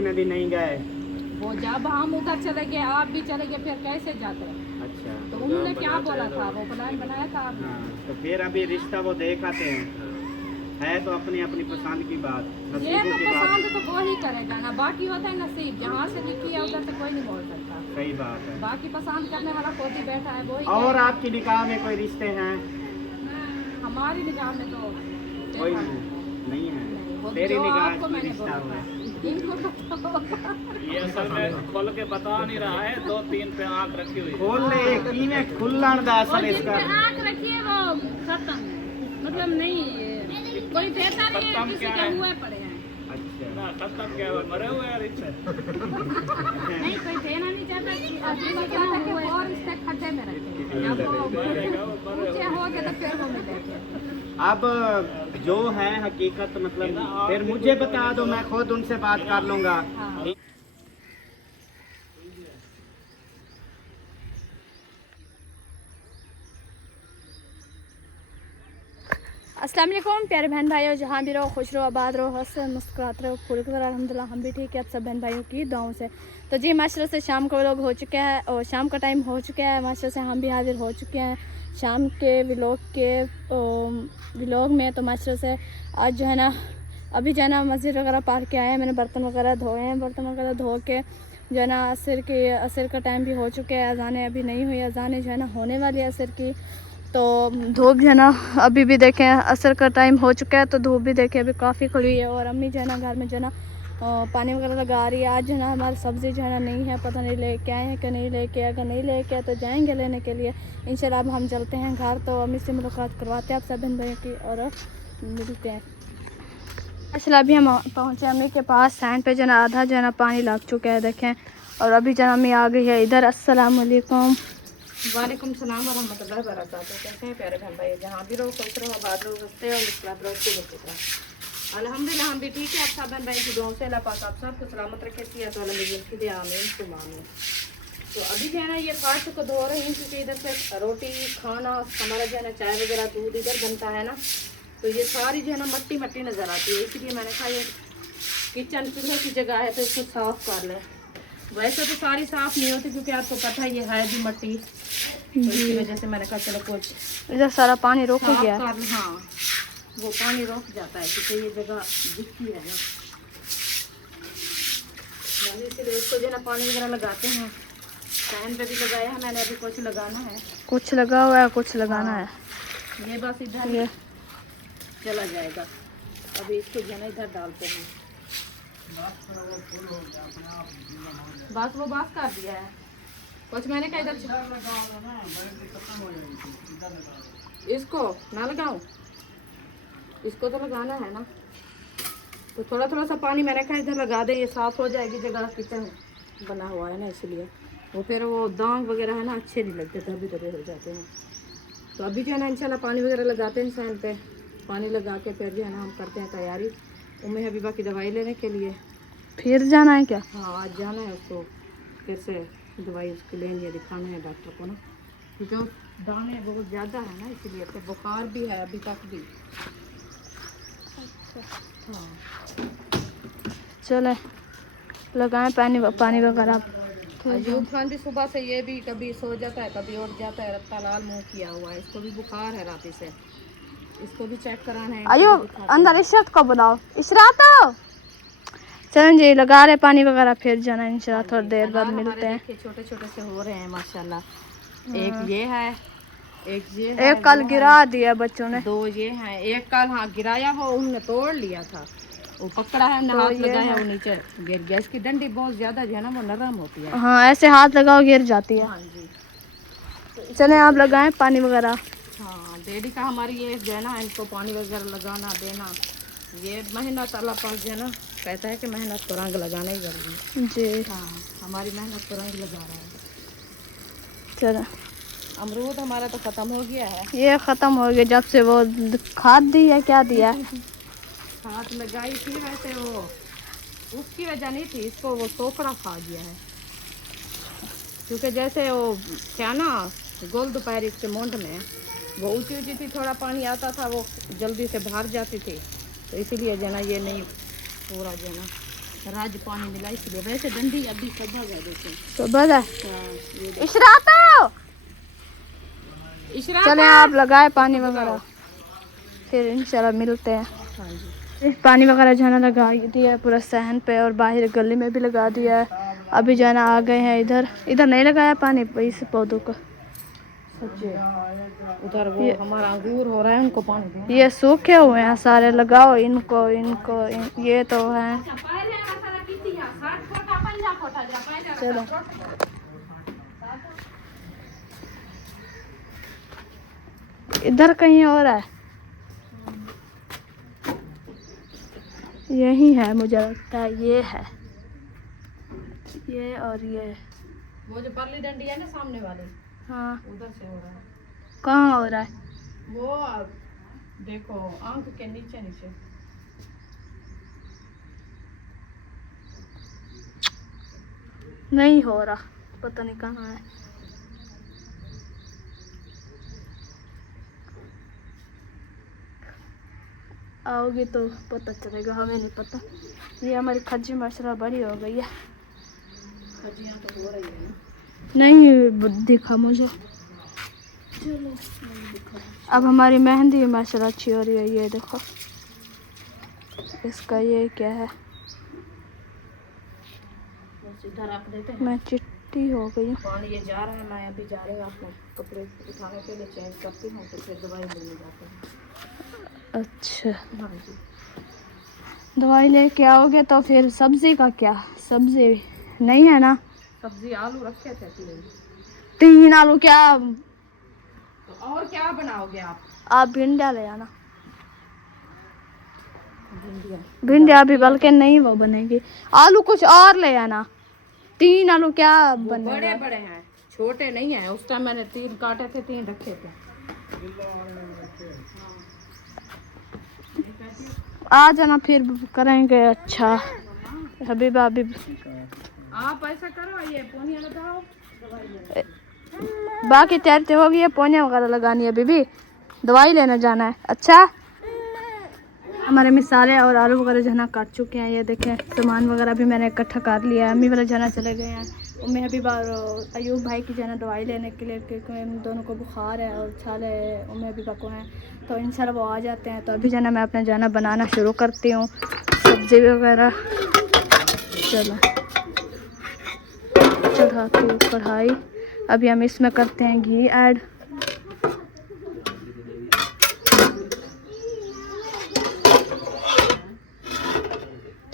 देखने भी नहीं गए? वो जब हम उधर चले गए, आप भी चले गए, फिर कैसे जाते? अच्छा, तो उन्होंने क्या बोला था, वो प्लान बनाया था आपने? हाँ, तो फिर अभी रिश्ता वो देख आते हैं, है तो अपनी अपनी पसंद की बात, ये नसीबों तो की बात। पसंद तो वो ही करेगा ना, बाकी होता है नसीब, जहाँ से लिखी है उधर से कोई नहीं बोल सकता। सही बात है। बाकी पसंद करने वाला खुद ही बैठा है, वो ही और करेगा। आपकी निकाह में कोई रिश्ते हैं? हमारी निगाह में तो कोई देखा नहीं है। वो तेरी जो निगाह आपको में मैंने रिश्ता बोला हुआ था, है। इनको पता होगा। ये असल में खोल के बता नहीं रहा है, 2-3 पे आंख रखी हुई है। खोल ले की में खुल्लन दा असल इसका। आँख रखिए, वो खत्म, मतलब नहीं कोई देता नहीं है, खत्म किसी क्या के है? हुए पड़े हैं। अच्छा, ना खत्म क्या हुआ, मरे हुए हैं रिश्ते। नहीं, कोई देना नहीं चाहता कि अभी से क्या है कि और रिश्ते खड्डे में रखे, जब वो मरेगा वो मरे ऊंचे हो गए तो फिर वो मिलेंगे। अब जो है हकीकत मतलब फिर मुझे बता दो, मैं खुद उनसे बात कर लूँगा। हाँ। अस्सलाम वालेकुम प्यारे बहन भाइयों, जहाँ भी रहो खुश रहो, आबाद रहो, हंस मुस्कुराते रहो, फूल की तरह। अल्हम्दुलिल्लाह हम भी ठीक है, आप सब बहन भाइयों की दुआओं से। तो जी माशाल्लाह से शाम को लोग हो चुके हैं और शाम का टाइम हो चुका है, माशाल्लाह से हम भी हाजिर हो चुके हैं शाम के व्लॉग में। तो माशाल्लाह से आज जो है ना, अभी जो है ना मस्जिद वगैरह पार के आए हैं, मैंने बर्तन वगैरह धोए हैं, बर्तन वगैरह धो के जो है ना असर का टाइम भी हो चुका है, अजानें अभी नहीं हुई, अजानें जो है ना होने वाली है असर की। तो धूप जो है ना अभी भी देखें असर का टाइम हो चुका है, तो धूप भी देखें अभी काफ़ी खुली है। और अम्मी जो है ना घर में जो है ना पानी वगैरह लगा रही है। आज जो है ना हमारी सब्ज़ी जो है ना नहीं है, पता नहीं लेके आए हैं कि नहीं लेके आए, अगर नहीं लेके आए तो जाएंगे लेने के लिए इंशाल्लाह। अब हम चलते हैं घर, तो अम्मी से मुलाकात करवाते हैं आप सब बहन भाइयों की और मिलते हैं। अच्छा, अभी हम पहुँचे अम्मी के पास, सैंड पे जो है ना आधा जो है ना पानी लग चुका है देखें। और अभी जो है अम्मी आ गई है इधर। अस्सलाम वालेकुम। वालेकुम सलाम व रहमतुल्लाहि व बरकातहू। कैसे हैं प्यारे बहन भाई, जहाँ भी रहो खुश रहो, आबाद रहो, हंसते और मुस्कुराते रहो, खूब खुश रहो। अल्हम्दुलिल्लाह हम भी ठीक है, आप सब बहन भाई की दुआओं से अल्लाह पाक आप सबको सलामत रखे, सिया तो आमीन तुम आमीन। तो अभी जो है ना ये फास्ट को धो रही हूँ, क्योंकि इधर से रोटी खाना हमारा जो है ना चाय वगैरह दूध इधर बनता है ना, तो ये सारी जो है ना मट्टी मट्टी नज़र आती है, इसलिए मैंने कहा ये किचन चूल्हे की जगह है तो इसको साफ़ कर लें। वैसे तो सारी साफ़ नहीं होती, क्योंकि आपको पता है ये है भी मट्टी, तो इसी वजह से मैंने कहा चलो कुछ इधर सारा पानी रोक साफ गया। कर, हाँ वो पानी रोक जाता है, क्योंकि ये जगह दिखती है ना, इसीलिए इसको जो है ना पानी वगैरह लगाते हैं। फैन पे भी लगाया है मैंने, अभी कुछ लगाना है, कुछ लगा हुआ है, कुछ लगाना है। ये बस इधर ये चला जाएगा। अभी इसको जो है ना इधर डालते हैं, बस वो बात कर दिया है कुछ, मैंने कहा इधर इसको ना लगाऊं, इसको तो लगाना है ना, तो थोड़ा थोड़ा सा पानी मैंने कहा इधर लगा दे, ये साफ़ हो जाएगी जगह, किचन बना हुआ है ना इसलिए। वो फिर वो दाग वगैरह है ना अच्छे नहीं लगते, दबे दबे हो जाते हैं। तो अभी जो है ना इंशाल्लाह पानी वगैरह लगाते हैं, सैन पे पानी लगा के फिर जो है ना हम करते हैं तैयारी उम्मी हबीबा की दवाई लेने के लिए। फिर जाना है क्या? हाँ आज जाना है उसको, फिर से दवाई उसकी लेनी है, दिखाना है डॉक्टर को ना, क्योंकि दाने बहुत ज़्यादा है ना, इसीलिए फिर बुखार भी है अभी तक भी। हाँ चले लगाएं पानी वगैरह। अयूब खान भी सुबह से ये भी कभी सो जाता है कभी उठ जाता है, रत्ता लाल मुँह किया हुआ है, इसको भी बुखार है रात से, इसको भी चेक कराना है। आयो अंदर इशरत को बुलाओ, इशरत चलन जी लगा रहे पानी वगैरह, फिर जाना इंशाल्लाह थोड़ी देर बाद मिलते हैं। छोटे छोटे से हो रहे हैं माशाल्लाह। एक ये है, एक ये है, एक कल गिरा दिया बच्चों ने, दो ये हैं, एक कल हाँ गिराया, वो उन्होंने तोड़ लिया था, वो पकड़ा है ना, हाथ लगाया वो नीचे गिर गया। इसकी डंडी बहुत ज्यादा जो है ना वो नरम होती है। हाँ ऐसे हाथ लगाओ गिर जाती है। हाँ जी, चले आप लगाएं पानी वगैरह। हाँ डेडी का हमारी ये जो है ना इनको पानी वगैरह लगाना देना, ये मेहनत अल्लाह पाक जो है ना कहता है कि मेहनत को रंग लगाना ही जरूरी है। जी हाँ हमारी मेहनत को रंग लगा रहा है। चलो अमरूद हमारा तो ख़त्म हो गया है, ये ख़त्म हो गया जब से वो खाद दी है, क्या दिया हाथ लगाई थी, वैसे वो उसकी वजह नहीं थी, इसको वो सोकड़ा खा गया है, क्योंकि जैसे वो क्या ना गोल दोपहर इसके मुंड में वो ऊंची ऊंची थी, थोड़ा पानी आता था वो जल्दी से भाग जाती थी, तो इसीलिए जो है ना ये नहीं पूरा जो है ना राज पानी मिला इसलिए, वैसे डंडी अभी सभा गया देखो। सुबह है ये इशरात, इशरा चले आप लगाए पानी वगैरह, फिर इंशाल्लाह मिलते हैं। हाँ जी। पानी वगैरह जो है ना लगा दिया है पूरा सहन पे, और बाहर गली में भी लगा दिया है। अभी जो है ना आ गए हैं इधर, इधर नहीं लगाया पानी इस पौधों को। उधर वो हमारा अंगूर हो रहा है, उनको पानी दें। ये सूखे हुए हैं सारे, लगाओ इनको इनको ये तो है। चलो इधर कहीं और है, यही है मुझे लगता है, ये है ये और ये। वो जो परली डंडी है ना सामने वाली, हाँ उधर से हो रहा है। कहाँ हो रहा है? वो देखो आंख के नीचे नीचे। नहीं हो रहा, पता नहीं कहाँ है। आओगे तो पता चलेगा, हमें नहीं पता। ये हमारी खज्जी माशाल्लाह बड़ी हो गई है। खजियां तो हो रही है ना। नहीं दिखा मुझे। चलो अब हमारी मेहंदी माशाल्लाह अच्छी हो रही है। ये देखो इसका ये क्या है, सीधा रख देते हैं। मैं चिट्टी हो गई हूँ। पानी ये जा रहा है, मैं अभी जा रही हूँ अपने कपड़े उठाने के लिए, चेंज करती हूँ तो फिर दवाई लेने जाते हैं। अच्छा हाँ जी। दवाई लेके आओगे तो फिर सब्जी का क्या? सब्जी नहीं है ना? सब्जी आलू रखे थे 3 आलू क्या? तो और क्या बनाओगे आप भिंडिया ले आना। भिंडिया? भिंडिया भी बल्कि नहीं वो बनेगी, आलू कुछ और ले आना। 3 आलू क्या बनेगा? बड़े बड़े हैं, छोटे नहीं हैं। उस टाइम मैंने 3 काटे थे, 3 रखे थे। आ जाना फिर करेंगे। अच्छा हबीबा अभी आप ऐसा करो, ये पोनिया लगाओ, बाकी तैयारी हो गई है, पोनिया वगैरह लगानी है, बीबी दवाई लेना जाना है। अच्छा हमारे मिसाले और आलू वगैरह जो है ना काट चुके हैं। ये देखें सामान वगैरह भी मैंने इकट्ठा कर लिया है। अम्मी वाला जाना चले गए हैं, उम्मी हबीबा और अयूब भाई की जो है ना दवाई लेने के लिए, क्योंकि इन दोनों को बुखार है और छाले उम्मी हबीबा को हैं, तो इंशाल्लाह वो आ जाते हैं। तो अभी जो है ना मैं अपना जाना बनाना शुरू करती हूँ, सब्ज़ी वगैरह। चलो चढ़ाती हूँ कढ़ाई। अभी हम इसमें करते हैं घी ऐड।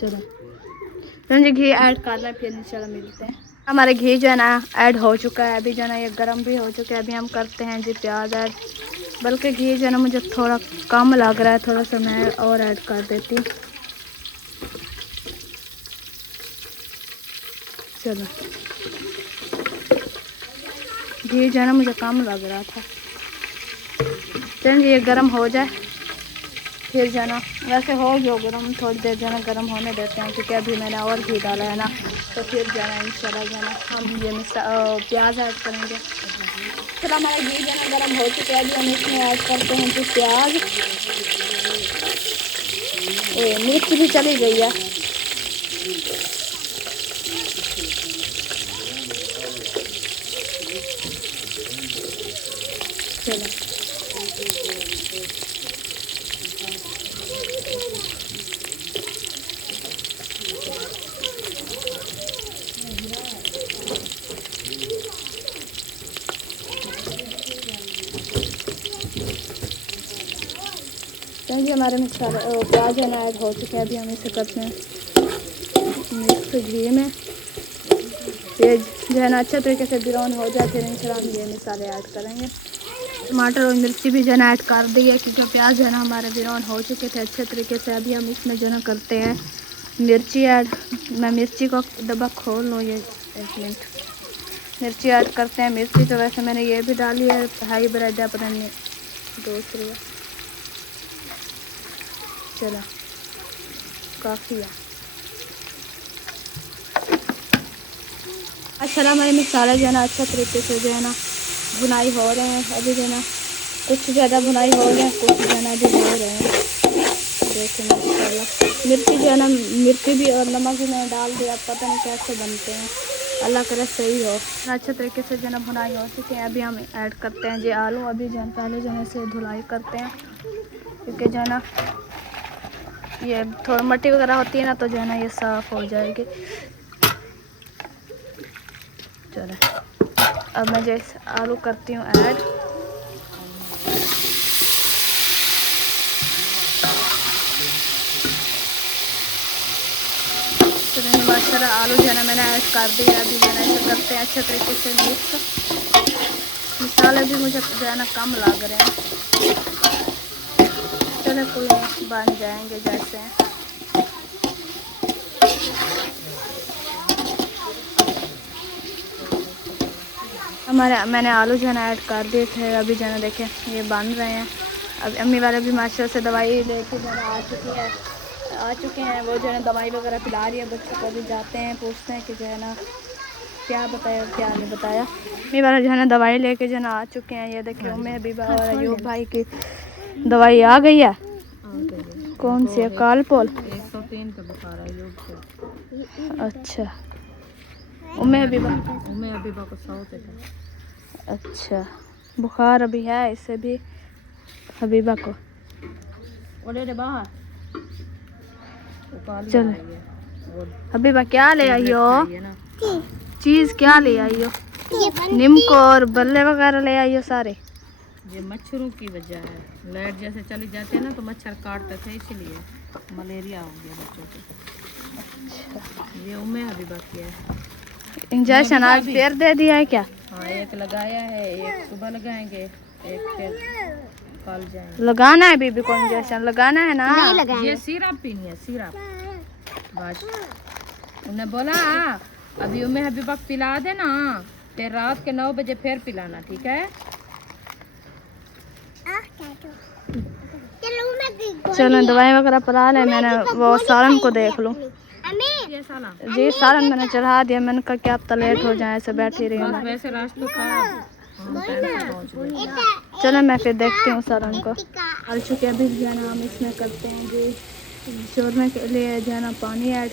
चलो मुझे घी ऐड कर लें, फिर इंशाल्लाह मिलते हैं। हमारे घी जो है ना ऐड हो चुका है, अभी जो है ना ये गर्म भी हो चुका है। अभी हम करते हैं जी प्याज ऐड, बल्कि घी जो है ना मुझे थोड़ा कम लग रहा है, थोड़ा सा मैं और ऐड कर देती हूँ। चलो घी जो है ना मुझे कम लग रहा था। चलिए ये गर्म हो जाए फिर जो है ना, वैसे हो गया गर्म, थोड़ी देर जो है ना गर्म होने देते हैं, क्योंकि अभी मैंने और घी डाला है ना, तो फिर जो है ना इंशाल्लाह जो है ना हम ये प्याज ऐड करेंगे। फिर हमारा घी जो है ना गर्म हो चुका है, अभी हम इसमें ऐड करते हैं जो प्याज। मिर्च भी चली गई है। चलो चलिए हमारे में सारे प्याज है ना ऐड हो चुके हैं। अभी हम इसे करते हैं मिक्स घी में। ये जो है ना अच्छा तरीके से ब्राउन हो जाए, फिर इंशाल्लाह हम ये मसाले ऐड करेंगे। टमाटर और मिर्ची भी जो है ना ऐड कर दी है, क्योंकि प्याज जो है ना हमारे ब्राउन हो चुके थे अच्छे तरीके से। अभी हम इसमें जो है ना करते हैं मिर्ची ऐड। मैं मिर्ची को डब्बा खोल लूँ, ये 1 मिनट। मिर्ची ऐड करते हैं। मिर्ची तो वैसे मैंने ये भी डाली है, हाई ब्रेड है, पता नहीं दूसरी है। चलो काफ़ी है। अच्छा हमारे मसाले जो है ना अच्छा तरीके से जो है ना भुनाई हो रहे हैं। अभी जो है ना कुछ ज़्यादा भुनाई हो रहे हैं, कुछ जो है ना अभी हो रहे हैं। देखिए माशाल्लाह मिर्ची जो है ना, मिर्ची भी और नमक भी मैंने डाल दिया। पता नहीं कैसे बनते हैं, अल्लाह करे सही हो। अच्छे तरीके से जो है ना भुनाई हो चुकी है। अभी हम ऐड करते हैं जी आलू। अभी जो है पहले जो है इसे धुलाई करते हैं, क्योंकि जो है ना ये थोड़ा मट्टी वगैरह होती है ना, तो जो है ना ये साफ़ हो जाएगी। चलो अब मैं जैसे आलू करती हूँ ऐड। तो माशाल्लाह आलू जो है ना मैंने ऐड कर दिया। अभी जो है ना ऐसे करते हैं अच्छे तरीके से मिक्स। मसाले भी मुझे जो है ना कम लग रहे हैं। चलो कोई नहीं, बन जाएंगे जैसे हैं। मैंने आलू जो है ना ऐड कर दिए थे। अभी जो है ना देखें ये बन रहे हैं। अब अम्मी वाले भी माशाल्लाह से दवाई लेके जो है ना आ चुके हैं। वो जो है ना दवाई वगैरह पिला रही है बच्चों को। भी जाते हैं पूछते हैं कि जो है ना क्या बताया और क्या नहीं बताया। अम्मी वाला जो है ना दवाई लेके जो है ना आ चुके हैं। ये देखिए उम्मे हबीबा और अयूब भाई की दवाई आ गई है। कौन सी है? कालपोल 103 पे बुखार है योग से। अच्छा उम्मे हबीबा को 100 पे था। अच्छा बुखार अभी है इससे भी हबीबा को। बाहर चल हबीबा क्या ले आई हो? चीज़ क्या ले आई हो? नीमको और बल्ले वगैरह ले आई हो सारे। ये मच्छरों की वजह है। लाइट जैसे चली जाती है ना तो मच्छर काटते थे, इसलिए मलेरिया हो गया बच्चों को। ये उम्मे हबीबा की है। इंजेक्शन आज फिर दे दिया है क्या? हाँ एक लगाया है, एक सुबह लगाएंगे, एक फिर कल जाएंगे। लगाना है बीबी को इंजेक्शन लगाना है ना? ये सिरप पीनी है, सिरप बस। उन्हें बोला अभी उम्मे हबीबा को पिला देना, फिर रात के 9 बजे फिर पिलाना, ठीक है? चलो दवाई वगैरह पिला ले। मैंने वो सालन को देख लूँ जी। सालन मैंने चढ़ा दिया। मैंने कहा क्या अब लेट हो जाए, ऐसे बैठी रही हूँ। वैसे रास्ते चलो मैं फिर देखती हूँ सालन को। डाल चुके अभी जो है ना हम इसमें करते हैं जी छोड़ने के लिए जो है ना पानी ऐड।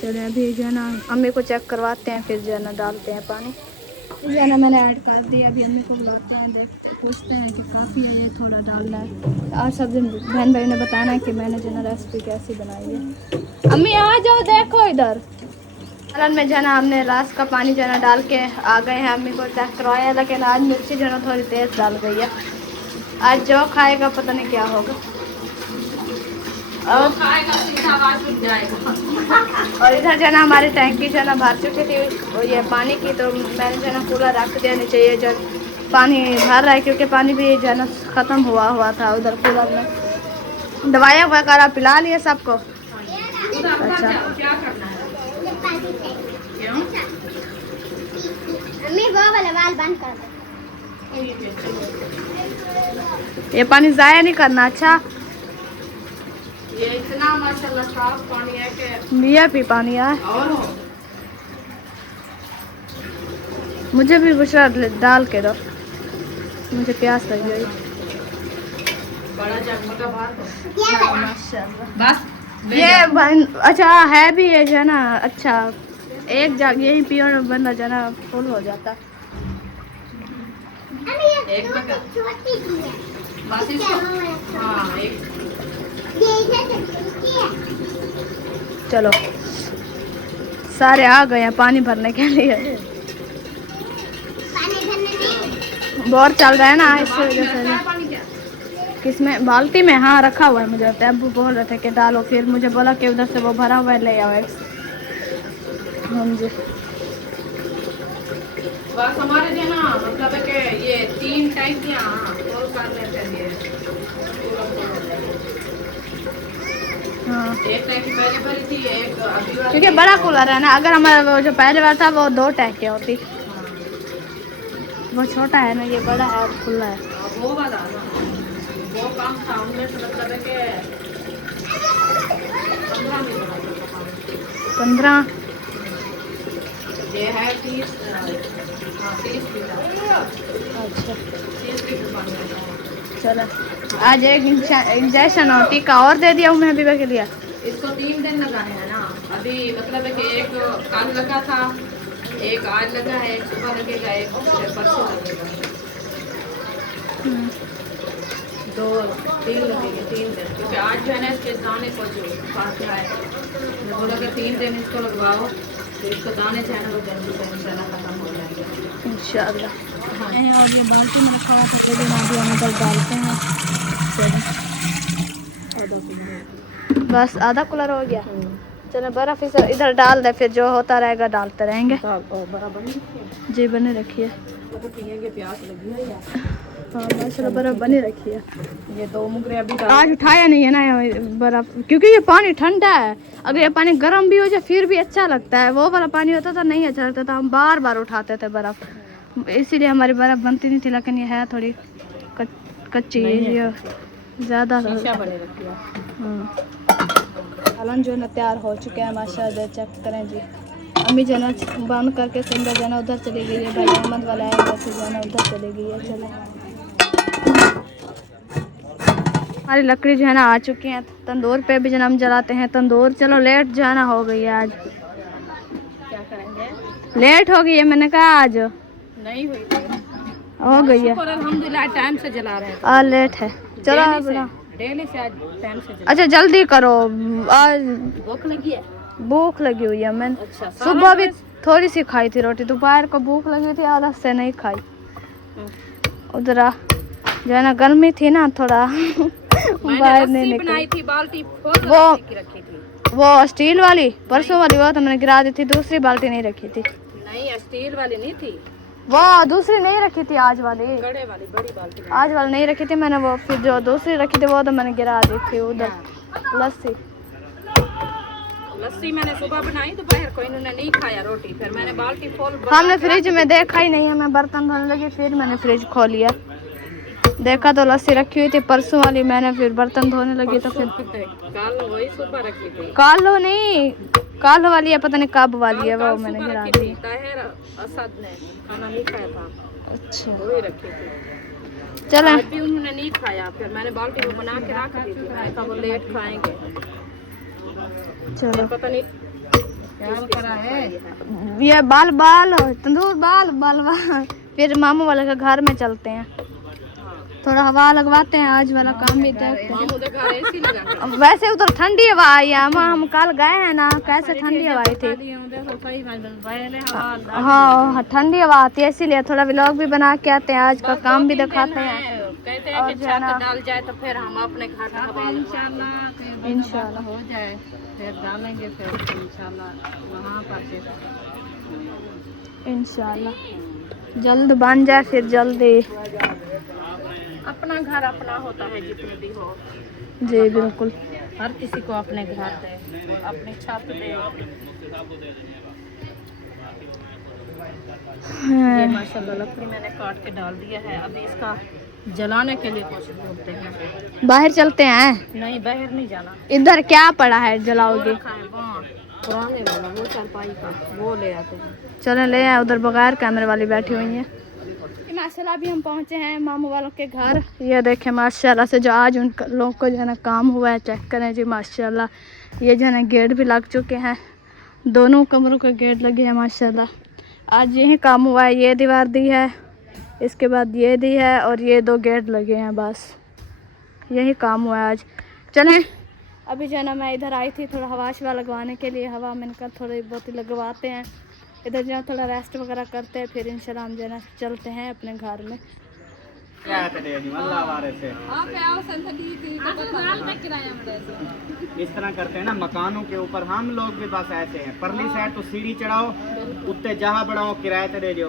चलो अभी जो है ना अम्मी को चेक करवाते हैं, फिर जो है ना डालते हैं पानी। जो है ना मैंने ऐड कर दिया। अभी अम्मी को बुलाते हैं, देखते पूछते हैं कि काफ़ी है, ये थोड़ा डालना है। आज सब दिन बहन भाई ने बताना है कि मैंने जो है ना रेसिपी कैसी बनाई है। अम्मी आ जाओ, देखो इधर। सालन में जो है ना हमने रास का पानी जो है ना डाल के आ गए हैं। अम्मी को चेक करवाया, लेकिन आज मिर्ची जो है ना थोड़ी तेज़ डाल गई है। आज जो खाएगा पता नहीं क्या होगा। और खाएगा सीधा आवाज उठ जाएगा। और इधर जो है ना हमारी टैंकी जो है ना भर चुकी थी वो ये पानी की, तो मैंने जो है ना कूलर रख दिया नीचे। ये जो पानी भर रहा है क्योंकि पानी भी जो है ना ख़त्म हुआ था उधर कूलर में। दवाइयाँ वगैरह पिला लिए सबको। अच्छा क्या करना है? ये पानी ज़ाया नहीं करना। अच्छा ये इतना माशाल्लाह साफ पानी है कि मियाँ भी पानी है। और मुझे भी बुशरा डाल के दो, मुझे प्यास लग गई। बड़ा जग का बात हो। माशाल्लाह बस ये अच्छा है भी ये जो है ना। अच्छा एक जग यही पियो ना बंदा जो है ना फुल हो जाता। एक बस इसको हाँ एक चलो सारे आ गए हैं पानी भरने के लिए। बोर चल रहा है ना इस वजह से। किसमें? बाल्टी में। हाँ रखा हुआ है। मुझे अब्बू बोल रहे थे कि डालो, फिर मुझे बोला कि उधर से वो भरा हुआ है ले आओ। हाँ जी बस हमारे जो ना मतलब है कि ये 3 टैंकियाँ फुल कर लेते हैं। हाँ एक टैंकी पहले भरी थी, एक अभी वाली। क्योंकि बड़ा कूलर है ना। अगर हमारा वो जो पहले वाला था वो 2 टैंकियाँ होती, वो छोटा है ना, ये बड़ा है और खुला है। वो वाला ना वो काम था उनमें से मतलब है कि 15 में बना था पानी। 15 ये है 30 हाँ 30 लीटर। अच्छा 30 लीटर पानी आता है। चलो आज एक इंजेक्शन और टीका और दे दिया उम्मे हबीबा के लिए। इसको 3 दिन लगाने हैं ना, अभी मतलब है कि एक कल लगा था, एक आज लगा है, एक सुबह लगेगा, एक परसों लगेगा, 2-3 लगेंगे, 3 दिन, क्योंकि आज जो है ना इसके दाने को जो काट रहा है, मैं बोला कि 3 दिन इसको लगवाओ, तो इसको दाने जो है ना वो जल्दी से इंशाल्लाह खत्म हो जाएंगे इंशाल्लाह। और ये बाल्टी में रखा है तो लेकिन अभी हम इधर डालते हैं। बस आधा कूलर हो गया। चलो बर्फ इधर डाल दे, फिर जो होता रहेगा डालते रहेंगे। जी बने रखिए। प्यास लगी है हाँ माशाल्लाह बर्फ बनी रखी है। ये 2 मुगरे अभी आज उठाया नहीं है ना बर्फ, क्योंकि ये पानी ठंडा है। अगर ये पानी गर्म भी हो जाए फिर भी अच्छा लगता है। वो वाला पानी होता था नहीं अच्छा लगता था, हम बार बार उठाते थे बर्फ, इसीलिए हमारी बर्फ बनती नहीं थी। लेकिन ये है थोड़ी कच्ची, ये ज़्यादा बने रखी है। सालन जो है ना तैयार हो चुके हैं माशाल्लाह। चेक करें जी, अम्मी जो है ना बंद करके सिंदा जो है ना उधर चली गई है, भाई अहमद वाला है वैसे जो है ना उधर चली गई है। चलो हमारी लकड़ी जो है ना आ चुकी है, तंदूर पे भी जो हम जलाते हैं तंदूर। चलो लेट जो है ना हो गई है आज, क्या करेंगे, लेट हो गई है। मैंने कहा आज नहीं हुई थी, हो गई है। अल्हम्दुलिल्लाह टाइम से जला रहे हैं, आज लेट है। चलो अब ना डेली से आज टाइम से जला। अच्छा जल्दी करो, आज भूख लगी है। भूख लगी हुई है। मैंने अच्छा सुबह भी थोड़ी सी खाई थी रोटी, दोपहर को भूख लगी थी, आधा से नहीं खाई। उधर जो है ना गर्मी थी ना थोड़ा बाहर नहीं निकली। बनाई थी बाल्टी फुल वो रखी थी, वो स्टील वाली परसों वाली, वो तो मैंने गिरा दी थी। दूसरी बाल्टी नहीं रखी थी, नहीं स्टील वाली नहीं थी, वो दूसरी नहीं रखी थी, आज वाली कड़े वाली बड़ी बाल्टी। आज वाली नहीं रखी थी मैंने। वो फिर जो दूसरी रखी थी वो तो मैंने गिरा दी थी उधर। लस्सी लस्सी मैंने सुबह बनाई, दोपहर को इन्होंने नहीं खाया रोटी, फिर मैंने बाल्टी फुल हमने फ्रिज में देखा ही नहीं है। मैं बर्तन धोने लगी फिर मैंने फ्रिज खोलिया, देखा तो लस्सी रखी हुई थी परसों वाली। मैंने फिर बर्तन धोने लगी तो फिर कल वही सुबह रखी थी, कालो नहीं, कालो वाली है, पता नहीं कब वाली है, वो मैंने गिरा दी। ताहिर असद ने खाना नहीं खाया था, अच्छा वही रखी थी। चलो आज भी उन्होंने नहीं खाया, फिर मैंने बाल्टी वो बना के रख दी थी, मैंने कहा वो लेट खाएंगे। चलो पता नहीं क्या करा है, ये बाल बाल तंदूर बाल बाल बाल। फिर मामू वाले के घर में चलते हैं, थोड़ा हवा लगवाते हैं, आज वाला काम भी देखते मामू के घर एसी लगा हैं। वैसे उधर ठंडी हवा आई है, हम कल गए हैं ना, कैसे ठंडी हवा आई थी। हाँ ठंडी हवा आती है, इसीलिए थोड़ा व्लॉग भी बना के आते हैं, आज का काम भी दिखाते हैं। कहते हैं कि छत डाल जाए तो फिर हम अपने घर का इंशाल्लाह हो जाए, फिर डालेंगे, फिर इंशाल्लाह वहाँ पर इंशाल्लाह जल्द बन जाए, फिर जल्दी। अपना घर अपना होता है, जितने भी हो। जी बिल्कुल, हर किसी को अपने घर दे, अपनी छत दे। ये माशाल्लाह लकड़ी मैंने काट के डाल दिया है, अभी इसका जलाने के लिए कोशिश करते हैं। बाहर चलते हैं। नहीं बाहर नहीं जाना, इधर क्या पड़ा है जलाओगे? पुराने वाला वो चारपाई का वो ले आते हैं। चलो ले आए, उधर बगैर कैमरे वाली बैठी हुई है। माशाल्लाह अभी हम पहुंचे हैं मामू वालों के घर। ये देखें माशाल्लाह से जो आज उन लोगों को जो है ना काम हुआ है, चेक करें जी माशाल्लाह। ये जो है ना गेट भी लग चुके हैं, दोनों कमरों के गेट लगे हैं माशाल्लाह। आज यही काम हुआ है, ये दीवार दी है, इसके बाद ये दी है और ये 2 गेट लगे हैं, बस यही काम हुआ है आज। चलें अभी जो है ना मैं इधर आई थी थोड़ा हवा शवा लगवाने के लिए, हवा मैंने कहा थोड़ी बहुत ही लगवाते हैं इधर, जो है थोड़ा रेस्ट वगैरह करते हैं, फिर इंशाल्लाह हम जो है ना चलते हैं अपने घर में। इस तरह करते हैं ना मकानों के ऊपर, हम लोग भी बस ऐसे हैं। परली साइड तो सीढ़ी चढ़ाओ, उत्ते जहाँ बढ़ाओ किराए पे दे दो,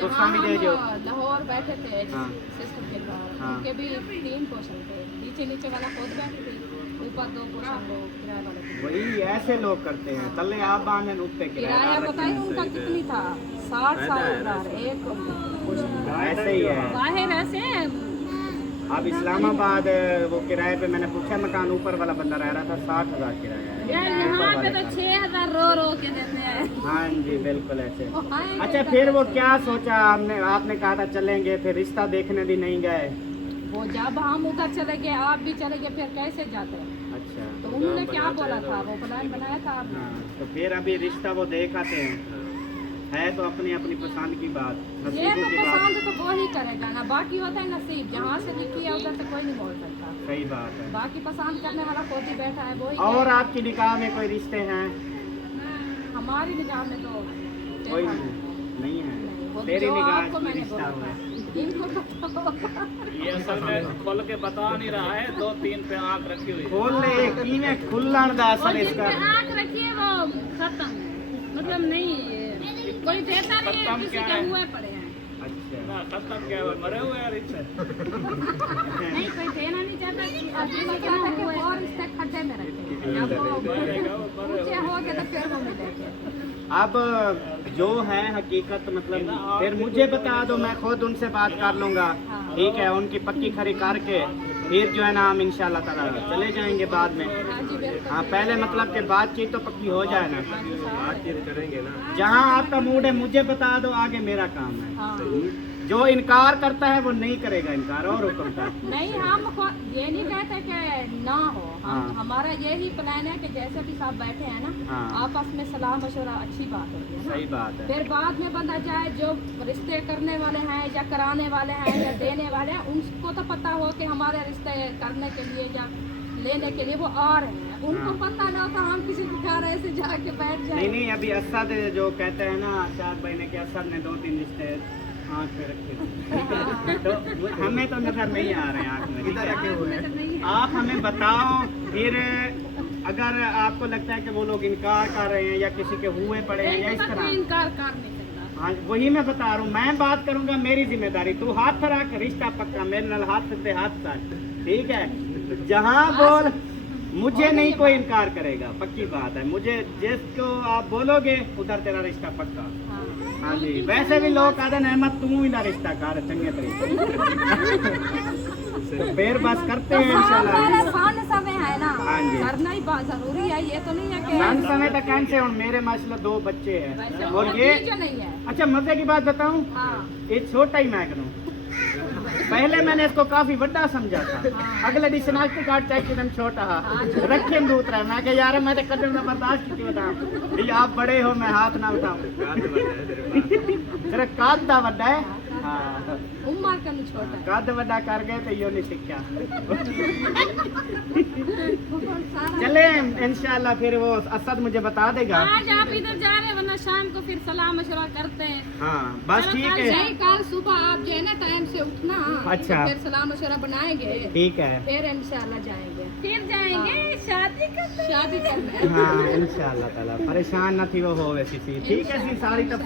उसका भी दे दो। लाहौर बैठे थे हाँ। सिस्टर के घर, हाँ। उनके भी 3 पोर्शन थे, नीचे वाला खुद बैठी थी, ऊपर 2 पोर्शन लोग किराए वाले थे। वही ऐसे लोग करते हैं, तले आप बांधे उत्ते किराया बताइए उनका कितनी था, 60,000 एक पोर्शन। ऐसे ही है। बाहर ऐसे अब इस्लामाबाद वो किराए पे मैंने पूछा, मकान ऊपर वाला बंदा रह रहा था 60,000 किराया है। यहाँ पे तो 6,000 रो के देते हैं। हाँ जी बिल्कुल ऐसे। अच्छा फिर वो क्या सोचा, आपने कहा था चलेंगे, फिर रिश्ता देखने भी नहीं गए, वो जब हम उधर चले गए आप भी चले गए फिर कैसे जाते? अच्छा तो उन्होंने क्या बोला था, वो प्लान बनाया था आपने? हाँ, तो फिर अभी रिश्ता वो देखाते हैं, है तो अपनी अपनी पसंद की बात, ये नसीबों तो की बात। पसंद तो वो ही करेगा ना, बाकी होता है नसीब, जहाँ से लिखी है उधर से कोई नहीं बोल सकता। सही बात है। बाकी पसंद करने वाला खुद ही बैठा है, वो ही और करेगा। आपकी निकाह में कोई रिश्ते हैं? हमारी निगाह में तो कोई देखा नहीं है। वो तेरी जो निगाह आपको में मैंने रिश्ता बोला हुआ था, है। इनको पता होगा। ये असल में खोल के बता नहीं रहा है, 2-3 पे आंख रखी हुई है। खोल ले कीने खुल्लन दा असल इसका। आँख रखिए वो खत्म, मतलब नहीं कोई देता नहीं है, खत्म किसी क्या के है? हुए पड़े हैं। अच्छा ना खत्म क्या हुआ, मरे हुए हैं रिश्ते। नहीं कोई देना नहीं चाहता, किसी के कहता कि हुए और इससे खड्डे में रखे, अब वो मरेगा वो मरे ऊंचे हो गए तो फिर वो मिलेंगे। अब जो है हकीकत मतलब फिर मुझे बता दो, मैं खुद उनसे बात कर लूंगा, ठीक है? उनकी पक्की खरी करके फिर जो है ना हम इंशाल्लाह ताला चले जाएंगे बाद में। हाँ जी बिल्कुल। हाँ पहले मतलब कि बातचीत तो पक्की हो जाए ना, बातचीत करेंगे ना। जहाँ आपका मूड है मुझे बता दो, आगे मेरा काम है। हाँ जो इनकार करता है वो नहीं करेगा इनकार, और हुक्म था। नहीं, हम ये नहीं कहते कि ना हो, हाँ। हमारा यही प्लान है कि जैसे भी सब बैठे हैं ना, हाँ। आपस में सलाह मशवरा अच्छी बात होती है ना। सही बात है। फिर बाद में बंदा जाए, जो रिश्ते करने वाले हैं या कराने वाले हैं या देने वाले हैं, उनको तो पता हो कि हमारे रिश्ते करने के लिए या लेने के लिए वो आ रहे हैं, उनको हाँ। पता ना हो तो हम किसी के घर ऐसे जाके बैठ जाए। नहीं नहीं, अभी असद जो कहते हैं ना शाद भाई ने कि असद ने 2-3 रिश्ते आँख पे रखे थे। तो हमें तो नजर नहीं आ रहे हैं आँख में, ठीक है? आप हमें बताओ फिर, अगर आपको लगता है कि वो लोग इनकार कर रहे हैं या किसी के हुए पड़े हैं या इस तरह, इनकार कर नहीं सकता। हाँ वही मैं बता रहा हूँ, मैं बात करूंगा, मेरी जिम्मेदारी। तू हाथ रख, रिश्ता पक्का, मेरे नाल हाथ पे हाथ तक, ठीक है? जहाँ बोल, मुझे नहीं कोई इनकार करेगा, पक्की बात है। मुझे जिसको आप बोलोगे उधर तेरा रिश्ता पक्का। हाँ जी, वैसे भी लोग कहते हैं अहमद तू ही ना रिश्ता कर चंगे तरीके। तो फिर बस करते हैं इंशाल्लाह। सान समय है ना, हाँ जी। करना ही बहुत जरूरी है, ये तो नहीं है कि सन समय तक कैसे हूँ, मेरे माशाल्लाह 2 बच्चे वैसे हैं और और ये। चीज़ नहीं है। अच्छा मजे की बात बताऊं, हाँ ये छोटा ही मैं करूँ। पहले मैंने इसको काफी बड़ा समझा था, अगले दिन शनाख्ती कार्ड चेक एकदम छोटा रखे दूसरा, मैं कहा यार मैं तो कदम ना बर्दाश्त की बताऊं, ये आप बड़े हो मैं हाथ ना उठाऊं। तेरा काद दा वड्डा है। हाँ उम्र का नहीं छोटा है। कद वड्डा कर गए तो यो नहीं सीखा। चले इंशाल्लाह, फिर वो असद मुझे बता देगा। आज आप इधर जा रहे हैं, वरना शाम को फिर सलाह मशवरा करते हैं। हाँ बस ठीक है, नहीं, कल सुबह आप जो है ना टाइम से उठना, अच्छा। तो फिर सलाह मशवरा बनाएंगे, ठीक है। फिर इंशाल्लाह जाएंगे, फिर जाएंगे शादी करते। शादी करने। हाँ इंशाल्लाह ताला, परेशान न थी वो हो वैसी थी, ठीक है सी सारी तब